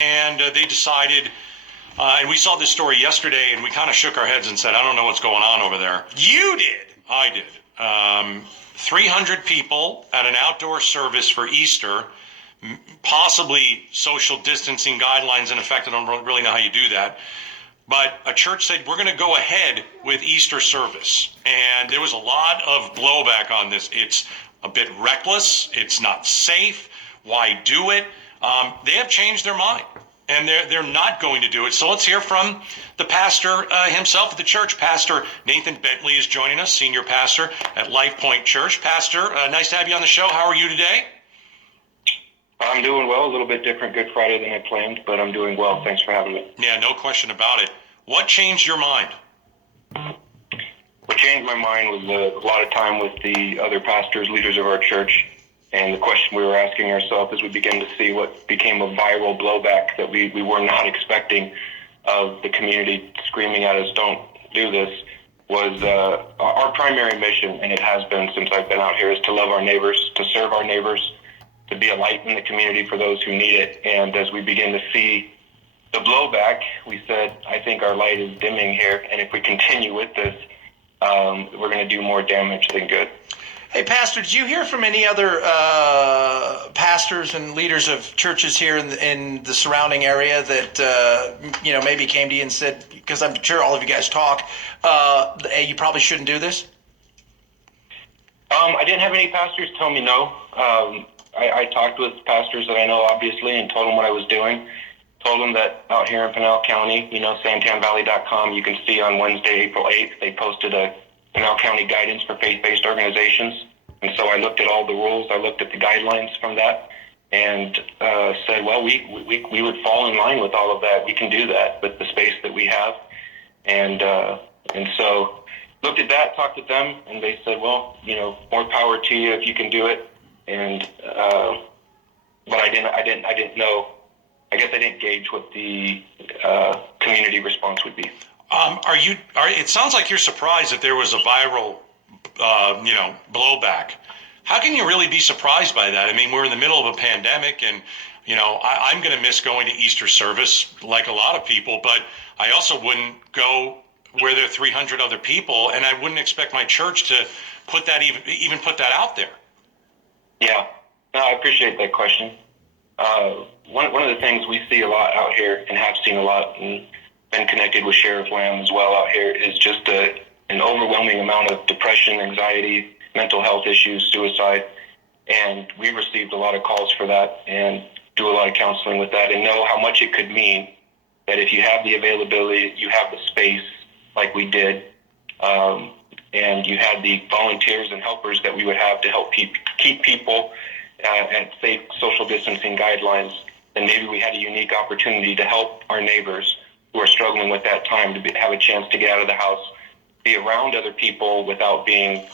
And they decided, and we saw this story yesterday, and we kind of shook our heads and said, I don't know what's going on over there. You did? I did. 300 people at an outdoor service for Easter, possibly social distancing guidelines in effect. I don't really know how you do that. But a church said, we're going to go ahead with Easter service. And there was a lot of blowback on this. It's a bit reckless. It's not safe. Why do it? They have changed their mind, and they're not going to do it. So let's hear from the pastor himself at the church. Pastor Nathan Bentley is joining us, senior pastor at Life Point Church. Pastor, nice to have you on the show. How are you today? I'm doing well. A little bit different Good Friday than I planned, but I'm doing well. Thanks for having me. Yeah, no question about it. What changed your mind? What changed my mind was a lot of time with the other pastors, leaders of our church, and the question we were asking ourselves as we began to see what became a viral blowback that we were not expecting of the community screaming at us, don't do this, was our primary mission, and it has been since I've been out here, is to love our neighbors, to serve our neighbors, to be a light in the community for those who need it. And as we begin to see the blowback, we said, I think our light is dimming here, and if we continue with this, we're going to do more damage than good. Hey, Pastor, did you hear from any other pastors and leaders of churches here in the surrounding area that, maybe came to you and said, because I'm sure all of you guys talk, hey, you probably shouldn't do this? I didn't have any pastors tell me no. I talked with pastors that I know, obviously, and told them what I was doing. Told them that out here in Pinal County, SantanValley.com, you can see on Wednesday, April 8th, they posted a Pinal County guidance for faith-based organizations. And so I looked at all the rules, I looked at the guidelines from that, and said, well, we would fall in line with all of that. We can do that with the space that we have. And so looked at that, talked with them, and they said, well, more power to you if you can do it. And but I didn't know. I guess I didn't gauge what the community response would be. It sounds like you're surprised that there was a viral, blowback. How can you really be surprised by that? I mean, we're in the middle of a pandemic, and I'm going to miss going to Easter service like a lot of people, but I also wouldn't go where there are 300 other people, and I wouldn't expect my church to put that even put that out there. Yeah, no, I appreciate that question. One of the things we see a lot out here, and have seen a lot, and been connected with Sheriff Lamb as well out here, is just an overwhelming amount of depression, anxiety, mental health issues, suicide. And we've received a lot of calls for that and do a lot of counseling with that, and know how much it could mean that if you have the availability, you have the space like we did, and you had the volunteers and helpers that we would have to help keep people at safe social distancing guidelines, then maybe we had a unique opportunity to help our neighbors who are struggling with that time to have a chance to get out of the house, be around other people without being,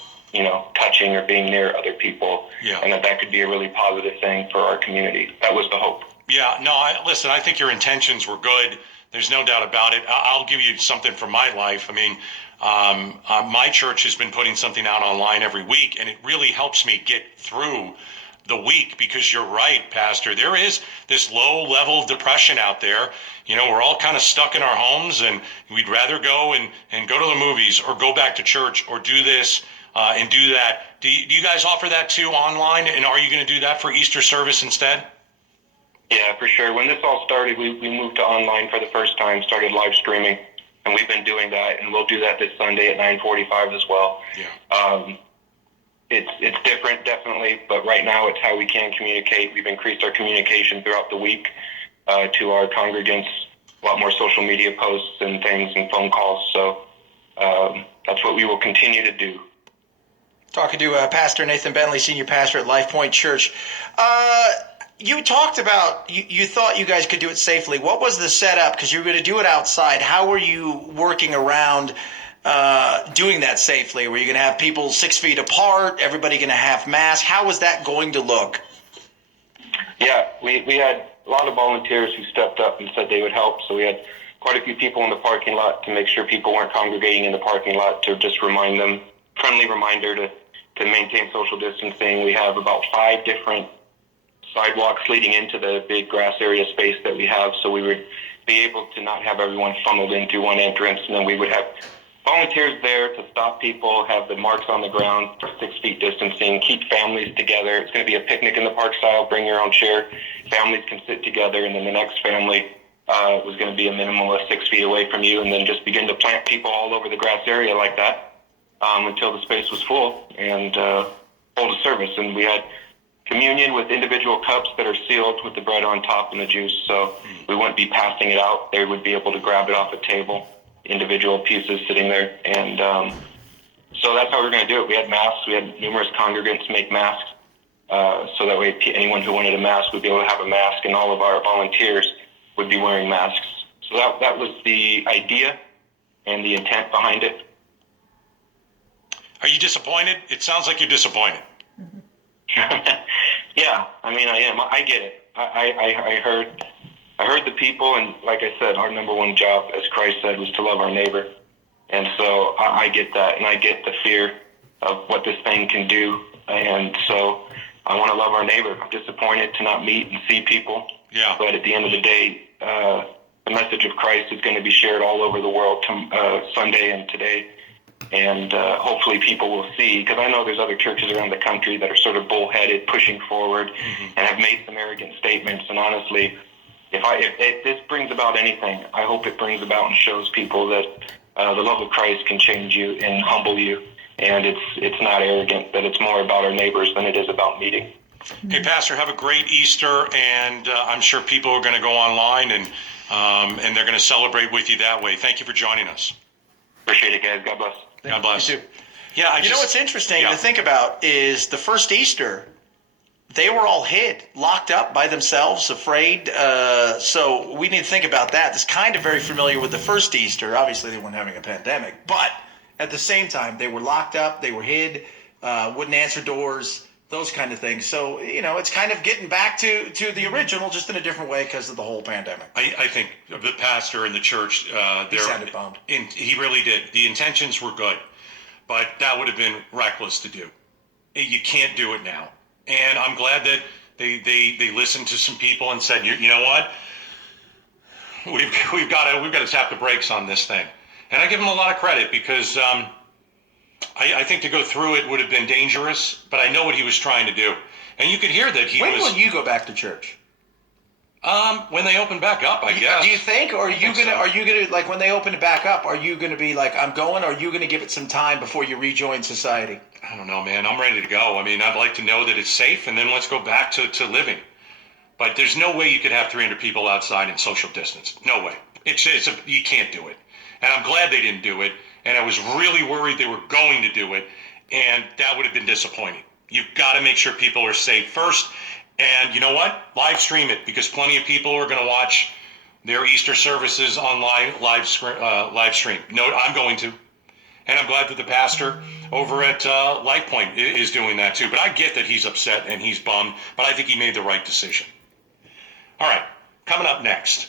touching or being near other people. Yeah. And that could be a really positive thing for our community. That was the hope. Yeah, no, I think your intentions were good. There's no doubt about it. I'll give you something from my life. I mean, my church has been putting something out online every week, and it really helps me get through the week, because you're right, Pastor. There is this low level of depression out there. We're all kind of stuck in our homes, and we'd rather go and go to the movies or go back to church or do this and do that. Do you guys offer that too online? And are you going to do that for Easter service instead? Yeah, for sure. When this all started, we moved to online for the first time, started live streaming, and we've been doing that, and we'll do that this Sunday at 9:45 as well. Yeah. It's different, definitely, but right now it's how we can communicate. We've increased our communication throughout the week to our congregants, a lot more social media posts and things and phone calls. So that's what we will continue to do. Talking to Pastor Nathan Bentley, senior pastor at Life Point Church. You talked about, you thought you guys could do it safely. What was the setup? Because you were going to do it outside. How were you working around doing that safely? Were you going to have people 6 feet apart? Everybody going to have masks? How was that going to look? Yeah, we had a lot of volunteers who stepped up and said they would help. So we had quite a few people in the parking lot to make sure people weren't congregating in the parking lot, to just remind them, friendly reminder to maintain social distancing. We have about 5 different sidewalks leading into the big grass area space that we have, so we would be able to not have everyone funneled into one entrance, and then we would have volunteers there to stop people, have the marks on the ground for 6 feet distancing, keep families together. It's going to be a picnic in the park style, bring your own chair. Families can sit together, and then the next family was going to be a minimum of 6 feet away from you, and then just begin to plant people all over the grass area like that until the space was full, and hold a service. And we had communion with individual cups that are sealed with the bread on top and the juice, so we wouldn't be passing it out. They would be able to grab it off a table, individual pieces sitting there. And so that's how we were going to do it. We had masks. We had numerous congregants make masks, so that way anyone who wanted a mask would be able to have a mask, and all of our volunteers would be wearing masks. So that was the idea and the intent behind it. Are you disappointed? It sounds like you're disappointed. Yeah, I mean, I am. I get it. I heard the people, and like I said, our number one job, as Christ said, was to love our neighbor. And so I get that, and I get the fear of what this thing can do. And so I want to love our neighbor. I'm disappointed to not meet and see people. Yeah. But at the end of the day, the message of Christ is going to be shared all over the world Sunday and today. And hopefully people will see, because I know there's other churches around the country that are sort of bullheaded, pushing forward, and have made some arrogant statements. And honestly, if this brings about anything, I hope it brings about and shows people that the love of Christ can change you and humble you, and it's not arrogant, that it's more about our neighbors than it is about meeting. Hey, Pastor, have a great Easter, and I'm sure people are going to go online and they're going to celebrate with you that way. Thank you for joining us. Appreciate it, guys. God bless. God bless. You too. Yeah, You know what's interesting to think about is the first Easter, they were all hid, locked up by themselves, afraid. So we need to think about that. It's kind of very familiar with the first Easter. Obviously, they weren't having a pandemic, but at the same time, they were locked up, they were hid, wouldn't answer doors, those kind of things. So, it's kind of getting back to the original, just in a different way because of the whole pandemic. I think the pastor and the church, He sounded bummed. He really did. The intentions were good, but that would have been reckless to do. You can't do it now. And I'm glad that they listened to some people and said, you know what, we've got to tap the brakes on this thing. And I give them a lot of credit, because I think to go through it would have been dangerous, but I know what he was trying to do. And you could hear that he When was. will you go back to church? When they open back up, I guess. Do you think, or I think so. are you gonna like when they open it back up? Are you gonna be like, I'm going? Or are you gonna give it some time before you rejoin society? I don't know, man. I'm ready to go. I mean, I'd like to know that it's safe, and then let's go back to living. But there's no way you could have 300 people outside in social distance. No way. You can't do it. And I'm glad they didn't do it. And I was really worried they were going to do it, and that would have been disappointing. You've got to make sure people are safe first. And you know what? Live stream it, because plenty of people are going to watch their Easter services on live stream. No, I'm going to. And I'm glad that the pastor over at LifePoint is doing that too. But I get that he's upset and he's bummed, but I think he made the right decision. All right, coming up next.